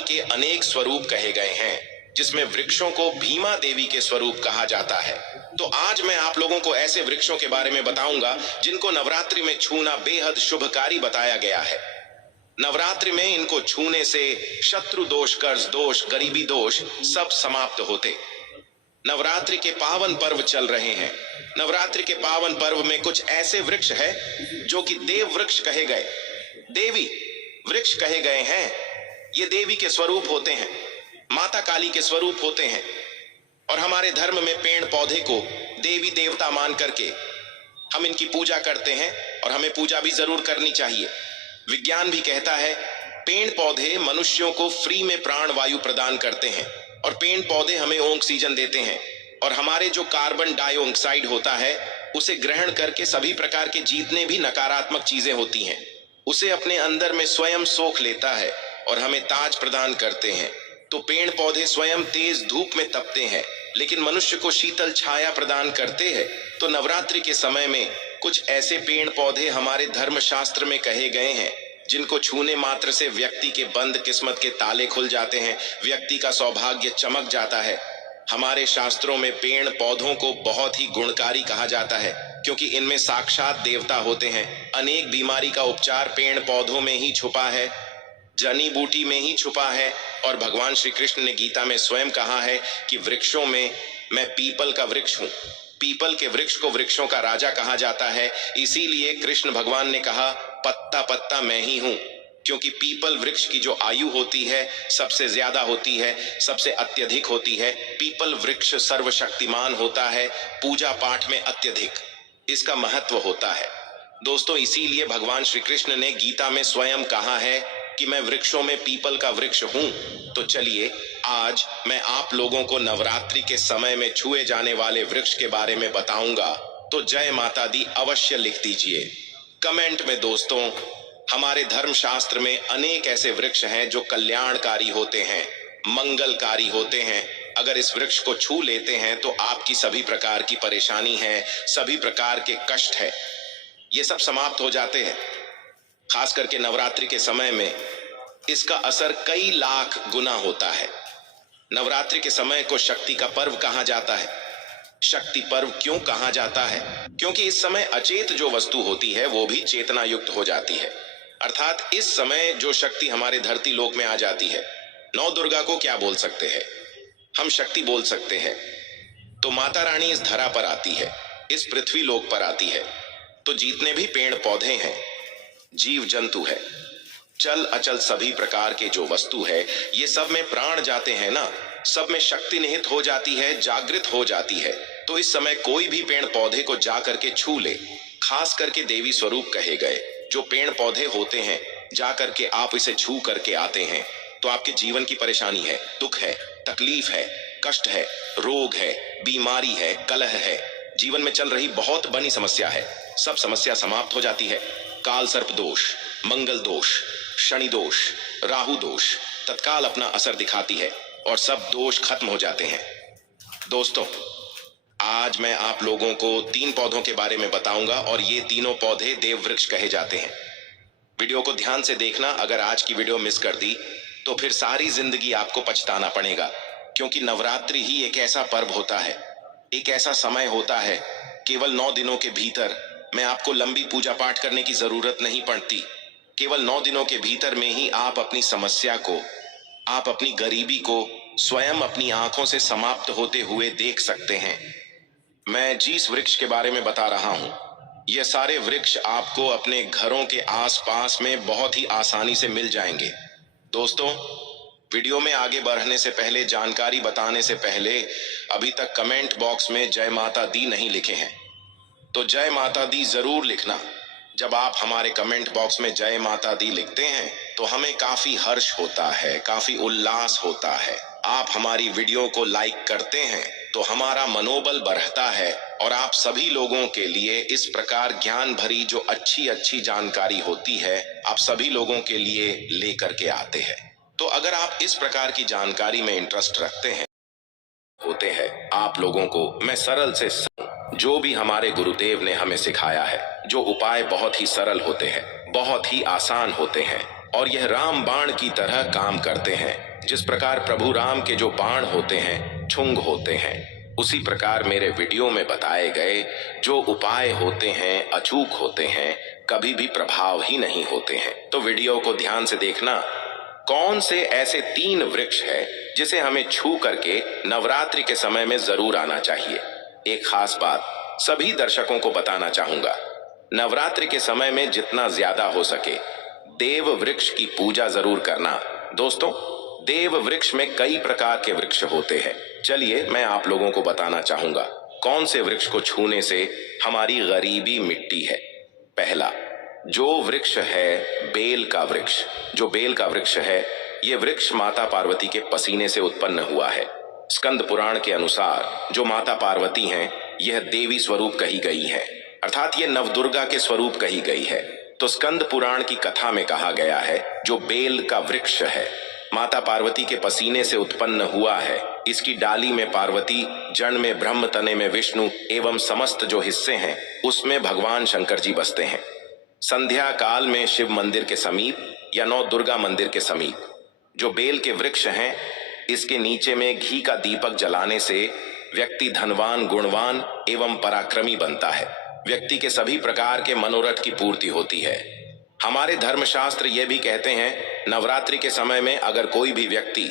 के अनेक स्वरूप कहे गए हैं, जिसमें वृक्षों को भीमा देवी के स्वरूप कहा जाता है। तो आज मैं आप लोगों को ऐसे वृक्षों के बारे में बताऊंगा जिनको नवरात्रि में छूना बेहद शुभकारी बताया गया है। नवरात्रि में इनको छूने से शत्रु दोष, कर्ज दोष, गरीबी दोष सब समाप्त होते। नवरात्रि के पावन पर्व चल रहे हैं। नवरात्रि के पावन पर्व में कुछ ऐसे वृक्ष है जो कि देव वृक्ष कहे गए, देवी वृक्ष कहे गए हैं। ये देवी के स्वरूप होते हैं, माता काली के स्वरूप होते हैं। और हमारे धर्म में पेड़ पौधे को देवी देवता मान करके हम इनकी पूजा करते हैं, और हमें पूजा भी जरूर करनी चाहिए। विज्ञान भी कहता है पेड़ पौधे मनुष्यों को फ्री में प्राण वायु प्रदान करते हैं, और पेड़ पौधे हमें ऑक्सीजन देते हैं, और हमारे जो कार्बन डाइऑक्साइड होता है उसे ग्रहण करके सभी प्रकार के जितने भी नकारात्मक चीजें होती हैं उसे अपने अंदर में स्वयं सोख लेता है और हमें ताज प्रदान करते हैं। तो पेड़ पौधे स्वयं तेज धूप में तपते हैं, लेकिन मनुष्य को शीतल छाया प्रदान करते हैं। तो नवरात्रि के समय में कुछ ऐसे पेड़ पौधे हमारे धर्म शास्त्र में कहे गए हैं जिनको छूने मात्र से व्यक्ति के बंद किस्मत के ताले खुल जाते हैं, व्यक्ति का सौभाग्य चमक जाता है। हमारे शास्त्रों में पेड़ पौधों को बहुत ही गुणकारी कहा जाता है, क्योंकि इनमें साक्षात देवता होते हैं। अनेक बीमारी का उपचार पेड़ पौधों में ही छुपा है, जड़ी बूटी में ही छुपा है। और भगवान श्री कृष्ण ने गीता में स्वयं कहा है कि वृक्षों में मैं पीपल का वृक्ष हूँ। पीपल के वृक्ष को वृक्षों का राजा कहा जाता है। इसीलिए कृष्ण भगवान ने कहा पत्ता पत्ता मैं ही हूँ, क्योंकि पीपल वृक्ष की जो आयु होती है सबसे ज्यादा होती है, सबसे अत्यधिक होती है। पीपल वृक्ष सर्वशक्तिमान होता है, पूजा पाठ में अत्यधिक इसका महत्व होता है। दोस्तों, इसीलिए भगवान श्री कृष्ण ने गीता में स्वयं कहा है कि मैं वृक्षों में पीपल का वृक्ष हूं। तो चलिए आज मैं आप लोगों को नवरात्रि के समय में छुए जाने वाले वृक्ष के बारे में बताऊंगा। तो जय माता दी अवश्य लिख दीजिए कमेंट में। दोस्तों, हमारे धर्म शास्त्र में अनेक ऐसे वृक्ष हैं जो कल्याणकारी होते हैं, मंगलकारी होते हैं। अगर इस वृक्ष को छू लेते हैं तो आपकी सभी प्रकार की परेशानी है, सभी प्रकार के कष्ट है, ये सब समाप्त हो जाते हैं। खास करके नवरात्रि के समय में इसका असर कई लाख गुना होता है। नवरात्रि के समय को शक्ति का पर्व कहा जाता है। शक्ति पर्व क्यों कहा जाता है? क्योंकि इस समय अचेत जो वस्तु होती है वो भी चेतना युक्त हो जाती है। अर्थात इस समय जो शक्ति हमारे धरती लोक में आ जाती है, नौ दुर्गा को क्या बोल सकते हैं हम? शक्ति बोल सकते हैं। तो माता रानी इस धरा पर आती है, इस पृथ्वी लोक पर आती है। तो जितने भी पेड़ पौधे हैं, जीव जंतु है, चल अचल सभी प्रकार के जो वस्तु है, ये सब में प्राण जाते हैं ना, सब में शक्ति निहित हो जाती है, जागृत हो जाती है। तो इस समय कोई भी पेड़ पौधे को जा करके छू ले, खास करके देवी स्वरूप कहे गए जो पेड़ पौधे होते हैं, जा करके आप इसे छू करके आते हैं तो आपके जीवन की परेशानी है, दुख है, तकलीफ है, कष्ट है, रोग है, बीमारी है, कलह है, जीवन में चल रही बहुत बड़ी समस्या है, सब समस्या समाप्त हो जाती है। काल सर्प दोष, मंगल दोष, शनि दोष, राहु दोष तत्काल अपना असर दिखाती है और सब दोष खत्म हो जाते हैं। दोस्तों, आज मैं आप लोगों को 3 पौधों के बारे में बताऊंगा और ये तीनों पौधे देव वृक्ष कहे जाते हैं। वीडियो को ध्यान से देखना। अगर आज की वीडियो मिस कर दी तो फिर सारी जिंदगी आपको पछताना पड़ेगा, क्योंकि नवरात्रि ही एक ऐसा पर्व होता है, एक ऐसा समय होता है, केवल 9 दिनों के भीतर में आपको लंबी पूजा पाठ करने की जरूरत नहीं पड़ती। केवल 9 दिनों के भीतर में ही आप अपनी समस्या को, आप अपनी गरीबी को स्वयं अपनी आंखों से समाप्त होते हुए देख सकते हैं। मैं जिस वृक्ष के बारे में बता रहा हूं, ये सारे वृक्ष आपको अपने घरों के आसपास में बहुत ही आसानी से मिल जाएंगे। दोस्तों, वीडियो में आगे बढ़ने से पहले, जानकारी बताने से पहले, अभी तक कमेंट बॉक्स में जय माता दी नहीं लिखे हैं तो जय माता दी जरूर लिखना। जब आप हमारे कमेंट बॉक्स में जय माता दी लिखते हैं तो हमें काफी हर्ष होता है, काफी उल्लास होता है। आप हमारी वीडियो को लाइक करते हैं तो हमारा मनोबल बढ़ता है और आप सभी लोगों के लिए इस प्रकार ज्ञान भरी जो अच्छी अच्छी जानकारी होती है, आप सभी लोगों के लिए लेकर के आते हैं। तो अगर आप इस प्रकार की जानकारी में इंटरेस्ट रखते हैं होते हैं, आप लोगों को मैं सरल से जो भी हमारे गुरुदेव ने हमें सिखाया है, जो उपाय बहुत ही सरल होते हैं, बहुत ही आसान होते हैं, और यह राम बाण की तरह काम करते हैं। जिस प्रकार प्रभु राम के जो बाण होते हैं छुंग होते हैं, उसी प्रकार मेरे वीडियो में बताए गए जो उपाय होते हैं अचूक होते हैं, कभी भी प्रभाव ही नहीं होते हैं। तो वीडियो को ध्यान से देखना। कौन से ऐसे 3 वृक्ष है जिसे हमें छू करके नवरात्रि के समय में जरूर आना चाहिए। एक खास बात सभी दर्शकों को बताना चाहूंगा, नवरात्रि के समय में जितना ज्यादा हो सके देव वृक्ष की पूजा जरूर करना। दोस्तों, देव वृक्ष में कई प्रकार के वृक्ष होते हैं। चलिए मैं आप लोगों को बताना चाहूंगा कौन से वृक्ष को छूने से हमारी गरीबी मिटती है। पहला जो वृक्ष है बेल का वृक्ष। जो बेल का वृक्ष है, यह वृक्ष माता पार्वती के पसीने से उत्पन्न हुआ है। स्कंद पुराण के अनुसार जो माता पार्वती हैं, यह देवी स्वरूप कही गई है, अर्थात ये नवदुर्गा के स्वरूप कही गई है। तो स्कंद पुराण की कथा में कहा गया है जो बेल का वृक्ष है माता पार्वती के पसीने से उत्पन्न हुआ है। इसकी डाली में पार्वती, जड़ में ब्रह्म, तने में विष्णु एवं समस्त जो हिस्से हैं उसमें भगवान शंकर जी बसते हैं। संध्या काल में शिव मंदिर के समीप या नौ दुर्गा मंदिर के समीप जो बेल के वृक्ष हैं, इसके नीचे में घी का दीपक जलाने से व्यक्ति धनवान, गुणवान एवं पराक्रमी बनता है। व्यक्ति के सभी प्रकार के मनोरथ की पूर्ति होती है। हमारे धर्मशास्त्र ये भी कहते हैं नवरात्रि के समय में अगर कोई भी व्यक्ति,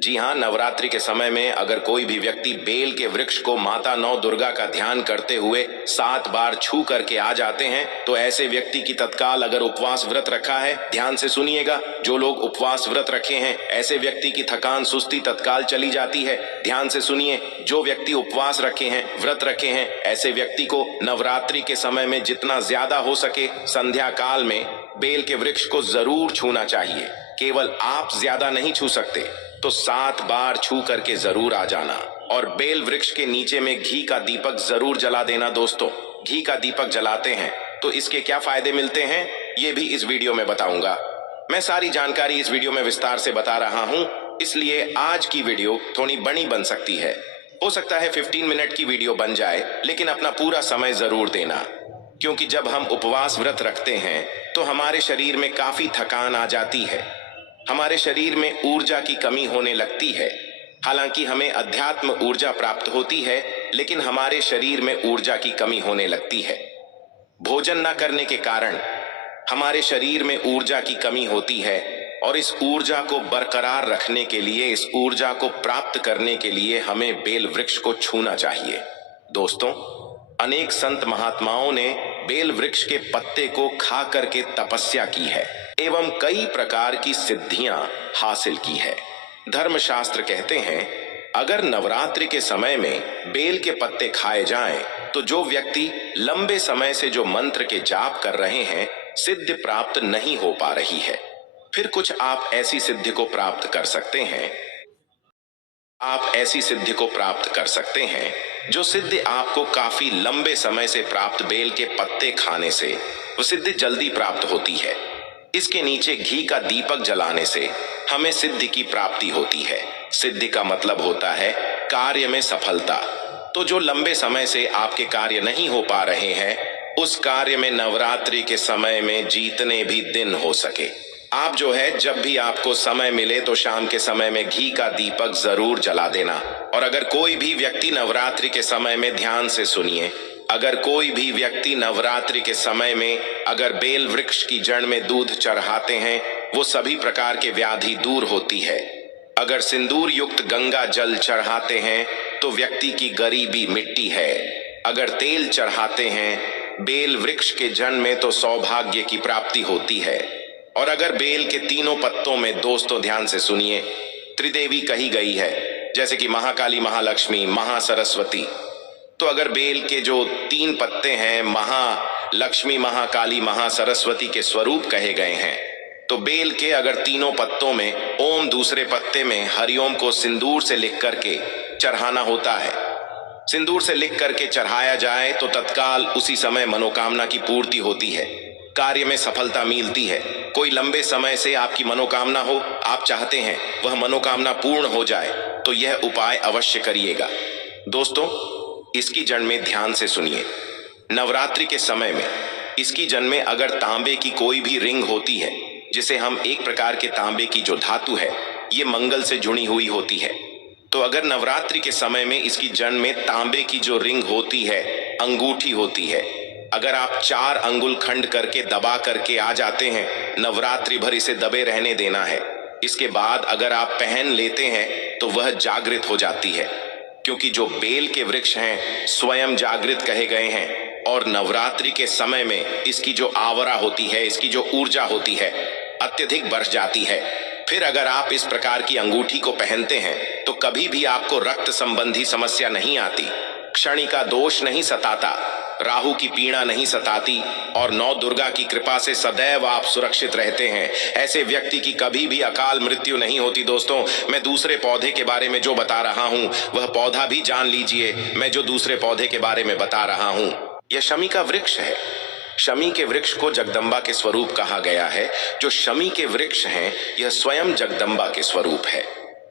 जी हाँ, नवरात्रि के समय में अगर कोई भी व्यक्ति बेल के वृक्ष को माता नौ दुर्गा का ध्यान करते हुए 7 बार छू करके आ जाते हैं तो ऐसे व्यक्ति की तत्काल, अगर उपवास व्रत रखा है, ध्यान से सुनिएगा, जो लोग उपवास व्रत रखे हैं ऐसे व्यक्ति की थकान, सुस्ती तत्काल चली जाती है। ध्यान से सुनिए, जो व्यक्ति उपवास रखे हैं, व्रत रखे हैं, ऐसे व्यक्ति को नवरात्रि के समय में जितना ज्यादा हो सके संध्या काल में बेल के वृक्ष को जरूर छूना चाहिए। केवल आप ज्यादा नहीं छू सकते तो 7 बार छू करके जरूर आ जाना और बेल वृक्ष के नीचे में घी का दीपक जरूर जला देना। दोस्तों, घी का दीपक जलाते हैं तो इसके क्या फायदे मिलते हैं ये भी इस वीडियो में बताऊंगा। मैं सारी जानकारी इस वीडियो में विस्तार से बता रहा हूं, इसलिए आज की वीडियो थोड़ी बड़ी बन सकती है। हो सकता है 15 मिनट की वीडियो बन जाए, लेकिन अपना पूरा समय जरूर देना, क्योंकि जब हम उपवास व्रत रखते हैं तो हमारे शरीर में काफी थकान आ जाती है, हमारे शरीर में ऊर्जा की कमी होने लगती है। हालांकि हमें अध्यात्म ऊर्जा प्राप्त होती है, लेकिन हमारे शरीर में ऊर्जा की कमी होने लगती है। भोजन न करने के कारण हमारे शरीर में ऊर्जा की कमी होती है और इस ऊर्जा को बरकरार रखने के लिए, इस ऊर्जा को प्राप्त करने के लिए हमें बेल वृक्ष को छूना चाहिए। दोस्तों, अनेक संत महात्माओं ने बेल वृक्ष के पत्ते को खा करके तपस्या की है एवं कई प्रकार की सिद्धियां हासिल की है। धर्मशास्त्र कहते हैं अगर नवरात्रि के समय में बेल के पत्ते खाए जाएं तो जो व्यक्ति लंबे समय से जो मंत्र के जाप कर रहे हैं सिद्धि प्राप्त नहीं हो पा रही है, फिर कुछ आप ऐसी सिद्धि को प्राप्त कर सकते हैं। आप ऐसी सिद्धि को प्राप्त कर सकते हैं जो सिद्धि आपको काफी लंबे समय से प्राप्त बेल के पत्ते खाने से वो सिद्धि जल्दी प्राप्त होती है। इसके नीचे घी का दीपक जलाने से हमें सिद्धि की प्राप्ति होती है। सिद्धि का मतलब होता है कार्य में सफलता। तो जो लंबे समय से आपके कार्य नहीं हो पा रहे हैं, उस कार्य में नवरात्रि के समय में जितने भी दिन हो सके, आप जो है जब भी आपको समय मिले तो शाम के समय में घी का दीपक जरूर जला देना। और अगर कोई भी व्यक्ति नवरात्रि के समय में, ध्यान से सुनिए, अगर कोई भी व्यक्ति नवरात्रि के समय में अगर बेल वृक्ष की जड़ में दूध चढ़ाते हैं, वो सभी प्रकार के व्याधि दूर होती है। अगर सिंदूर युक्त गंगा जल चढ़ाते हैं तो व्यक्ति की गरीबी मिटती है। अगर तेल चढ़ाते हैं बेल वृक्ष के जड़ में तो सौभाग्य की प्राप्ति होती है। और अगर बेल के तीनों पत्तों में, दोस्तों ध्यान से सुनिए, त्रिदेवी कही गई है, जैसे कि महाकाली, महालक्ष्मी, महासरस्वती। तो अगर बेल के जो 3 पत्ते हैं महालक्ष्मी, महाकाली, महासरस्वती के स्वरूप कहे गए हैं, तो बेल के अगर तीनों पत्तों में ओम, दूसरे पत्ते में हरिओम को सिंदूर से लिख करके चढ़ाना होता है। सिंदूर से लिख करके चढ़ाया जाए तो तत्काल उसी समय मनोकामना की पूर्ति होती है, कार्य में सफलता मिलती है। कोई लंबे समय से आपकी मनोकामना हो, आप चाहते हैं वह मनोकामना पूर्ण हो जाए, तो यह उपाय अवश्य करिएगा। दोस्तों, इसकी जड़ में ध्यान से सुनिए, नवरात्रि के समय में इसकी जड़ में अगर तांबे की कोई भी रिंग होती है जिसे हम एक प्रकार के तांबे की जो धातु है, ये मंगल से जुड़ी हुई होती है। तो अगर नवरात्रि के समय में इसकी जड़ में तांबे की जो रिंग होती है, अंगूठी होती है, अगर आप 4 अंगुल खंड करके दबा करके आ जाते हैं, नवरात्रि भर इसे दबे रहने देना है। इसके बाद अगर आप पहन लेते हैं तो वह जागृत हो जाती है, क्योंकि जो बेल के वृक्ष हैं स्वयं जागृत कहे गए हैं, और नवरात्रि के समय में इसकी जो आवरा होती है, इसकी जो ऊर्जा होती है, अत्यधिक बढ़ जाती है। फिर अगर आप इस प्रकार की अंगूठी को पहनते हैं तो कभी भी आपको रक्त संबंधी समस्या नहीं आती, क्षणि का दोष नहीं सताता, राहु की पीड़ा नहीं सताती, और नौ दुर्गा की कृपा से सदैव आप सुरक्षित रहते हैं। ऐसे व्यक्ति की कभी भी अकाल मृत्यु नहीं होती। दोस्तों, मैं दूसरे पौधे के बारे में जो बता रहा हूं वह पौधा भी जान लीजिए। मैं जो दूसरे पौधे के बारे में बता रहा हूं यह शमी का वृक्ष है। शमी के वृक्ष को जगदम्बा के स्वरूप कहा गया है। जो शमी के वृक्ष हैं यह स्वयं जगदम्बा के स्वरूप है।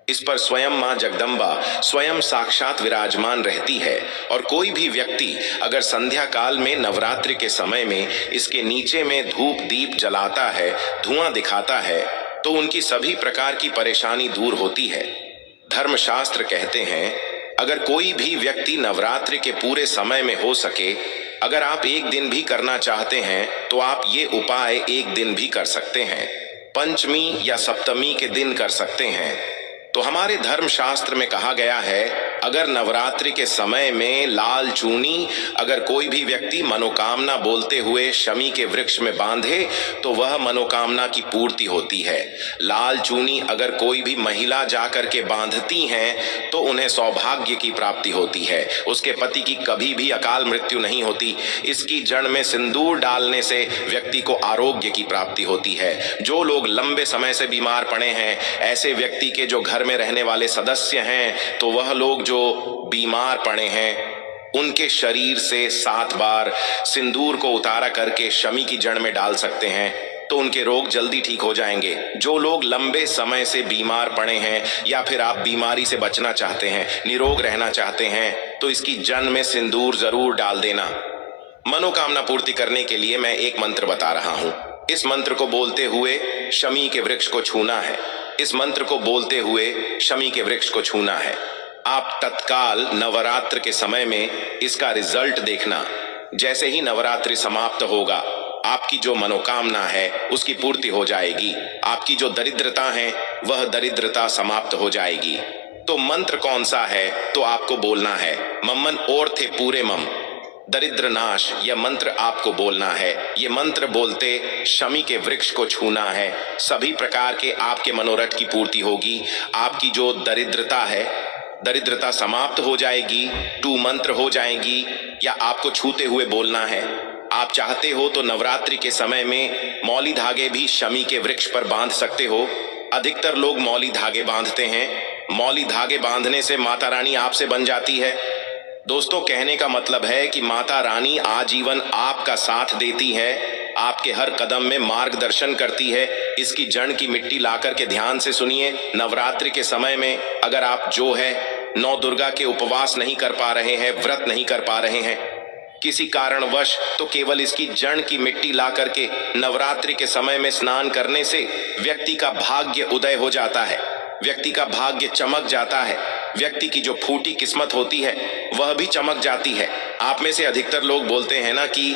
इस पर स्वयं मां जगदम्बा स्वयं साक्षात विराजमान रहती है, और कोई भी व्यक्ति अगर संध्या काल में नवरात्रि के समय में इसके नीचे में धूप दीप जलाता है, धुआं दिखाता है, तो उनकी सभी प्रकार की परेशानी दूर होती है। धर्मशास्त्र कहते हैं अगर कोई भी व्यक्ति नवरात्रि के पूरे समय में हो सके, अगर आप एक दिन भी करना चाहते हैं तो आप ये उपाय एक दिन भी कर सकते हैं, पंचमी या सप्तमी के दिन कर सकते हैं। तो हमारे धर्मशास्त्र में कहा गया है अगर नवरात्रि के समय में लाल चूनी अगर कोई भी व्यक्ति मनोकामना बोलते हुए शमी के वृक्ष में बांधे तो वह मनोकामना की पूर्ति होती है। लाल चूनी अगर कोई भी महिला जाकर के बांधती हैं तो उन्हें सौभाग्य की प्राप्ति होती है, उसके पति की कभी भी अकाल मृत्यु नहीं होती। इसकी जड़ में सिंदूर डालने से व्यक्ति को आरोग्य की प्राप्ति होती है। जो लोग लंबे समय से बीमार पड़े हैं, ऐसे व्यक्ति के जो घर में रहने वाले सदस्य हैं, तो वह लोग जो बीमार पड़े हैं उनके शरीर से 7 बार सिंदूर को उतारा करके शमी की जड़ में डाल सकते हैं, तो उनके रोग जल्दी ठीक हो जाएंगे। जो लोग लंबे समय से बीमार पड़े हैं या फिर आप बीमारी से बचना चाहते हैं, निरोग रहना चाहते हैं, तो इसकी जड़ में सिंदूर जरूर डाल देना। मनोकामना पूर्ति करने के लिए मैं एक मंत्र बता रहा हूं। इस मंत्र को बोलते हुए शमी के वृक्ष को छूना है। इस मंत्र को बोलते हुए शमी के वृक्ष को छूना है। आप तत्काल नवरात्र के समय में इसका रिजल्ट देखना। जैसे ही नवरात्रि समाप्त होगा, आपकी जो मनोकामना है उसकी पूर्ति हो जाएगी। आपकी जो दरिद्रता है वह दरिद्रता समाप्त हो जाएगी। तो मंत्र कौन सा है? तो आपको बोलना है मम्मन और थे पूरे मम दरिद्र नाश। यह मंत्र आपको बोलना है। ये मंत्र बोलते शमी के वृक्ष को छूना है। सभी प्रकार के आपके मनोरथ की पूर्ति होगी। आपकी जो दरिद्रता है, दरिद्रता समाप्त हो जाएगी। 2 मंत्र हो जाएगी, या आपको छूते हुए बोलना है। आप चाहते हो तो नवरात्रि के समय में मौली धागे भी शमी के वृक्ष पर बांध सकते हो। अधिकतर लोग मौली धागे बांधते हैं। मौली धागे बांधने से माता रानी आपसे बन जाती है। दोस्तों, कहने का मतलब है कि माता रानी आजीवन आपका साथ देती है, आपके हर कदम में मार्गदर्शन करती है। इसकी जड़ की मिट्टी लाकर के ध्यान से सुनिए। नवरात्रि के समय में अगर आप जो है 9 दुर्गा के उपवास नहीं कर पा रहे हैं, व्रत नहीं कर पा रहे हैं किसी कारणवश, तो केवल इसकी जड़ की मिट्टी ला करके नवरात्रि के समय में स्नान करने से व्यक्ति का भाग्य उदय हो जाता है, व्यक्ति का भाग्य चमक जाता है। व्यक्ति की जो फूटी किस्मत होती है वह भी चमक जाती है। आप में से अधिकतर लोग बोलते हैं ना कि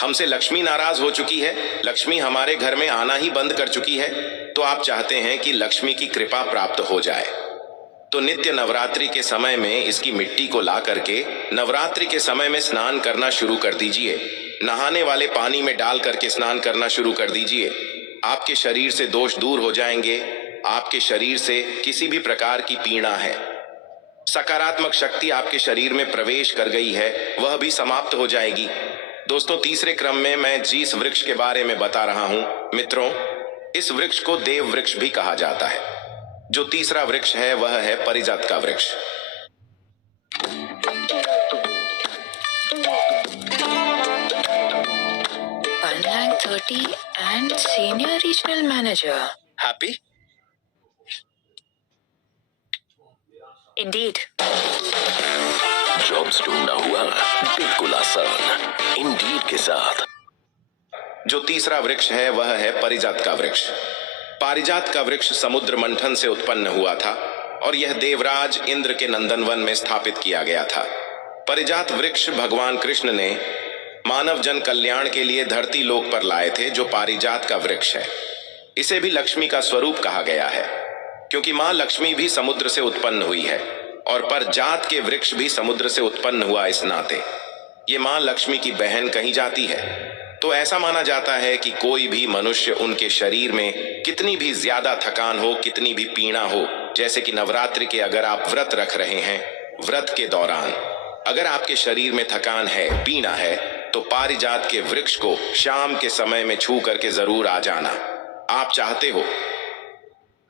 हमसे लक्ष्मी नाराज हो चुकी है, लक्ष्मी हमारे घर में आना ही बंद कर चुकी है। तो आप चाहते हैं कि लक्ष्मी की कृपा प्राप्त हो जाए, तो नित्य नवरात्रि के समय में इसकी मिट्टी को ला करके नवरात्रि के समय में स्नान करना शुरू कर दीजिए। नहाने वाले पानी में डाल करके स्नान करना शुरू कर दीजिए। आपके शरीर से दोष दूर हो जाएंगे। आपके शरीर से किसी भी प्रकार की पीड़ा है, सकारात्मक शक्ति आपके शरीर में प्रवेश कर गई है, वह भी समाप्त हो जाएगी। दोस्तों, तीसरे क्रम में मैं जिस वृक्ष के बारे में बता रहा हूं, मित्रों, इस वृक्ष को देव वृक्ष भी कहा जाता है। जो तीसरा वृक्ष है वह है परिजात का वृक्ष। $1,30,000 and senior regional manager. Happy? Indeed. Jobs ढूंढना हुआ बिल्कुल आसान इंडीड के साथ। जो तीसरा वृक्ष है वह है पारिजात का वृक्ष। पारिजात का वृक्ष समुद्र मंथन से उत्पन्न हुआ था और यह देवराज इंद्र के नंदनवन में स्थापित किया गया था। पारिजात वृक्ष भगवान कृष्ण ने मानव जन कल्याण के लिए धरती लोक पर लाए थे, जो पारिजात का वृक्ष है। इसे भी लक्ष्मी का स्वरूप कहा गया है, क्योंकि मां लक्ष्मी भी समुद्र से उत्पन्न हुई है और पारिजात के वृक्ष भी समुद्र से उत्पन्न हुआ। इस नाते ये मां लक्ष्मी की बहन कही जाती है। तो ऐसा माना जाता है कि कोई भी मनुष्य उनके शरीर में कितनी भी ज्यादा थकान हो, कितनी भी पीड़ा हो, जैसे कि नवरात्रि के अगर आप व्रत रख रहे हैं, व्रत के दौरान अगर आपके शरीर में थकान है, पीड़ा है, तो पारिजात के वृक्ष को शाम के समय में छू करके जरूर आ जाना। आप चाहते हो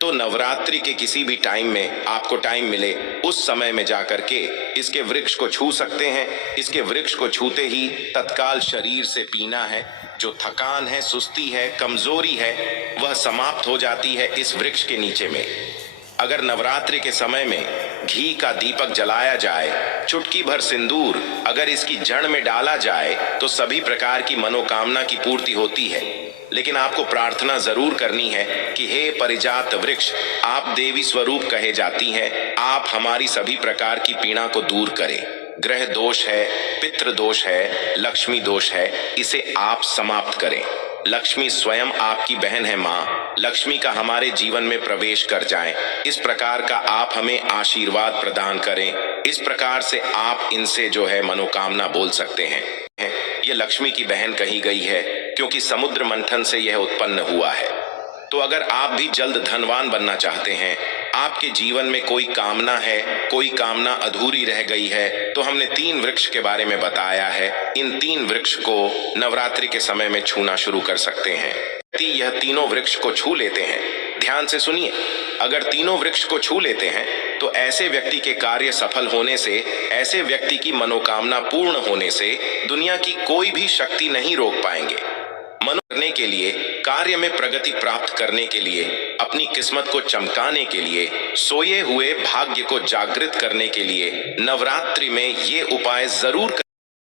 तो नवरात्रि के किसी भी टाइम में आपको टाइम मिले, उस समय में जाकर के इसके वृक्ष को छू सकते हैं। इसके वृक्ष को छूते ही तत्काल शरीर से पीना है, जो थकान है, सुस्ती है, कमजोरी है, वह समाप्त हो जाती है इस वृक्ष के नीचे में। अगर नवरात्रि के समय में घी का दीपक जलाया जाए, चुटकी भर सिंदूर अगर इसकी जड़ में डाला जाए, तो सभी प्रकार की मनोकामना की पूर्ति होती है। लेकिन आपको प्रार्थना जरूर करनी है कि हे पारिजात वृक्ष, आप देवी स्वरूप कहे जाती हैं, आप हमारी सभी प्रकार की पीड़ा को दूर करें। ग्रह दोष है, पितृ दोष है, लक्ष्मी दोष है, इसे आप समाप्त करें। लक्ष्मी स्वयं आपकी बहन है। माँ लक्ष्मी का हमारे जीवन में प्रवेश कर जाए, इस प्रकार का आप हमें आशीर्वाद प्रदान करें। इस प्रकार से आप इनसे जो है मनोकामना बोल सकते हैं। ये लक्ष्मी की बहन कही गई है, क्योंकि समुद्र मंथन से यह उत्पन्न हुआ है। तो अगर आप भी जल्द धनवान बनना चाहते हैं, आपके जीवन में कोई कामना है, कोई कामना अधूरी रह गई है, तो हमने 3 वृक्ष के बारे में बताया है। इन 3 वृक्ष को नवरात्रि के समय में छूना शुरू कर सकते हैं। यह तीनों वृक्ष को छू लेते हैं, ध्यान से सुनिए, अगर तीनों वृक्ष को छू लेते हैं तो ऐसे व्यक्ति के कार्य सफल होने से, ऐसे व्यक्ति की मनोकामना पूर्ण होने से दुनिया की कोई भी शक्ति नहीं रोक पाएंगे। मनो करने के लिए, कार्य में प्रगति प्राप्त करने के लिए, अपनी किस्मत को चमकाने के लिए, सोए हुए भाग्य को जागृत करने के लिए नवरात्रि में ये उपाय जरूर